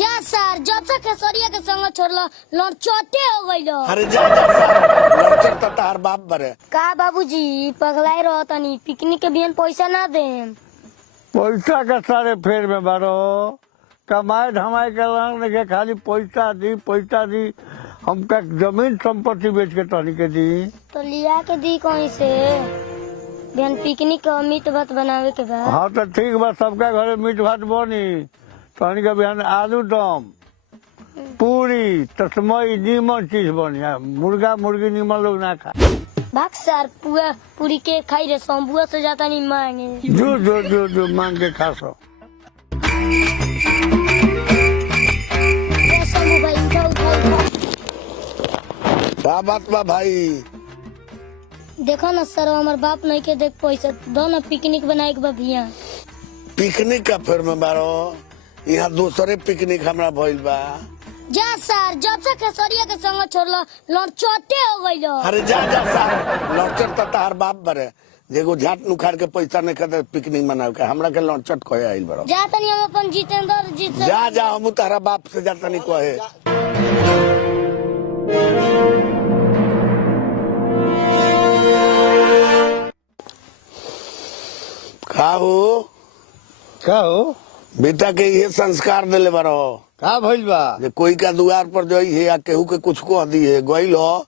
जा सर जब से खेसरिया के संग छोड़लो लड़चोटे हो गइलो। अरे जा सर लड़चट त तार बाप बरे का बाबूजी पगलाई रहतनी पिकनिक के बियन पैसा ना देम। पैसा के सारे फेर में बारो कमाए धमाए के रंग के खाली पैसा दी हमका जमीन संपत्ति बेच के तनी के दी तो लिया के दी कहीं से बियन पिकनिक का मीट भात बनावे के बा। हाँ तो ठीक बा सबका घरे मीट भात बनी तनी के बिहान आलू दम पूरी तस्मई नीमन चीज बनी मुर्गा मुर्गी नीमन लोग ना खा भाग सर पूरी के खाई रे शंभुआ से जाता नहीं मांगे जो मांग के खा सो शंभू भाई उठाओ का बात बा भाई। देखो ना सर हमार बाप नहीं के देख पैसा दो ना पिकनिक बनाए के बा भैया। पिकनिक का फेर में बारो यहाँ दूसरे पिकनिक हमरा भइल बा। जा सर जब से खेसरिया के संग छोड़लो लड़चोटे हो गइलो। अरे जा सर लड़चट त तार बाप बरे जेगो झाट नुखार के पैसा नहीं खते पिकनिक मनावे के हमरा के लड़चट कहे आइल बरो। जा तनी हम अपन जितेंद्र जी से जा हम तारा बाप से जाता नहीं कहे का हो बेटा के ये संस्कार दिले बरो का भइल बा जे कोई का दुआर पर जई है या केहू के कुछ कह दी है गइल हो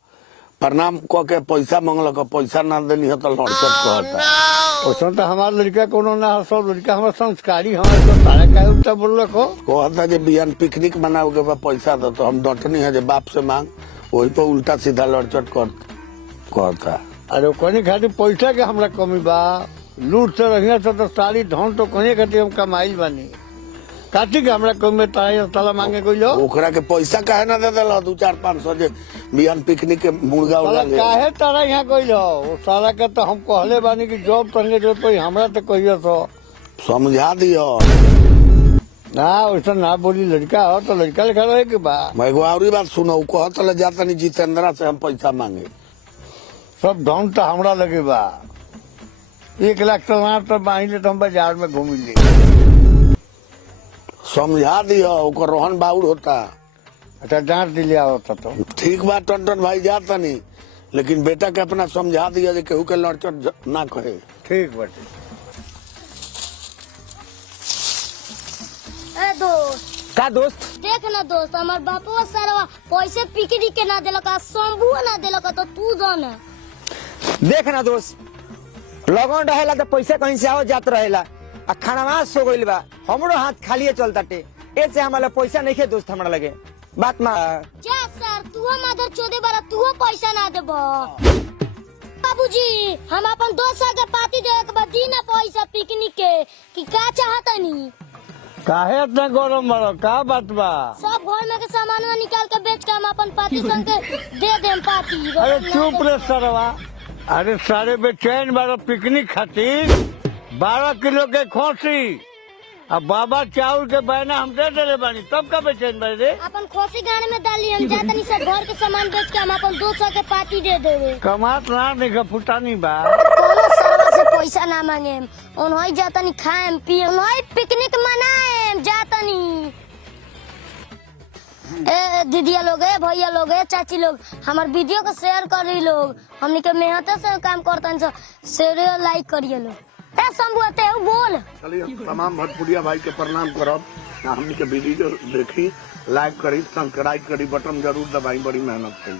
प्रणाम क के पैसा मांगलक पैसा ना देनी है तो लड़चट कहता। ओसन तो हमार लड़का कोनो ना हो सब लड़का हमार संस्कारी हमारे तो तारा काहे उल्टा बोललक हो कहता जे बिहान पिकनिक मनावे के बा पैसा दो तो हम डटनी है जे बाप से मांग वही पर उल्टा सीधा लड़चट कहता। अरे कोनी खातिर पैसा के हमरा कमी बा लूट से रहिया तो सारी धन तो कोनी खातिर हम कमाइल बानी काटी के हमरा कमी में ताला मांगे गइलो ओकरा के पैसा काहे ना दे देला 2-4-500 जे बिहान पिकनिक के मुर्गा उड़ा ले काहे तारा यहाँ गइलो वो साला के तो हम कहले बानी कि जॉब संगे जो तो हमरा तो कहियो तो समझा दियो ना वैसा ना बोली लड़का हो तो लड़का लिखा रहे के बा। मैं एगो और बात सुनो कहत ले जाता नहीं जितेंद्रा से हम पैसा मांगे सब धन तो हमरा लगे बा 1 लाख तो वहाँ तो बाहिले तो हम बाजार में घूमी ले समझा दियो ओकर रोहन बाउर होता। अच्छा डांट दिलिया होता तो ठीक बा टन भाई जाता नहीं लेकिन बेटा के अपना समझा दिया जे केहू के लड़चट ना कहे। ठीक बाटे ए दोस्त का दोस्त देख ना दोस्त हमार बापवा सारा पैसे पिकनिक के ना देलक शंभुआ ना देलक तो तू दो ना। देख ना दोस्त लगन रहेला तो पैसा कहीं से आओ जात रहेला आ खाना सो गइल बा हमरो हाथ खाली चलताटे ऐसे हमारा पैसा नहीं है दोस्त हमरा लगे बात मा जा सर तू माधर चोदे बारा तू पैसा ना देबो। बाबूजी हम अपन दोस्त के पार्टी दे के बाद दी ना पैसा पिकनिक के कि का चाहतनी काहे इतना गरम बड़ो का बात बा सब घर में के सामान निकाल के बेच के हम अपन पार्टी संग दे देम पार्टी। अरे चुप रे सरवा अरे सारे बेचैन बारो पिकनिक खातिर 12 किलो के खोसी अब बाबा चाउर के बहना हम दे देले बानी तब का बेचैन बारे रे अपन खोसी गाने में डाली हम जातनी सब घर के सामान बेच के हम अपन दोस्त के पार्टी दे देवे। कमात ना देखा फुटानी बा कोनो सरवा से पैसा ना मांगे उन्होंने जातनी खाएम पिए उन्होंने पिकनिक मनाएम जातनी। ए दीदिया लोग है भैया लोग है चाची लोग हमार वीडियो को शेयर करी लोग हमनी के मेहनत से काम करतन शेयर लाइक करिए लोग। ए शंभू ते बोल चलिए तमाम भोजपुरिया भाई के प्रणाम करब हमनी के वीडियो देखी लाइक करी सब्सक्राइब करी बटन जरूर दबाई बड़ी मेहनत करी।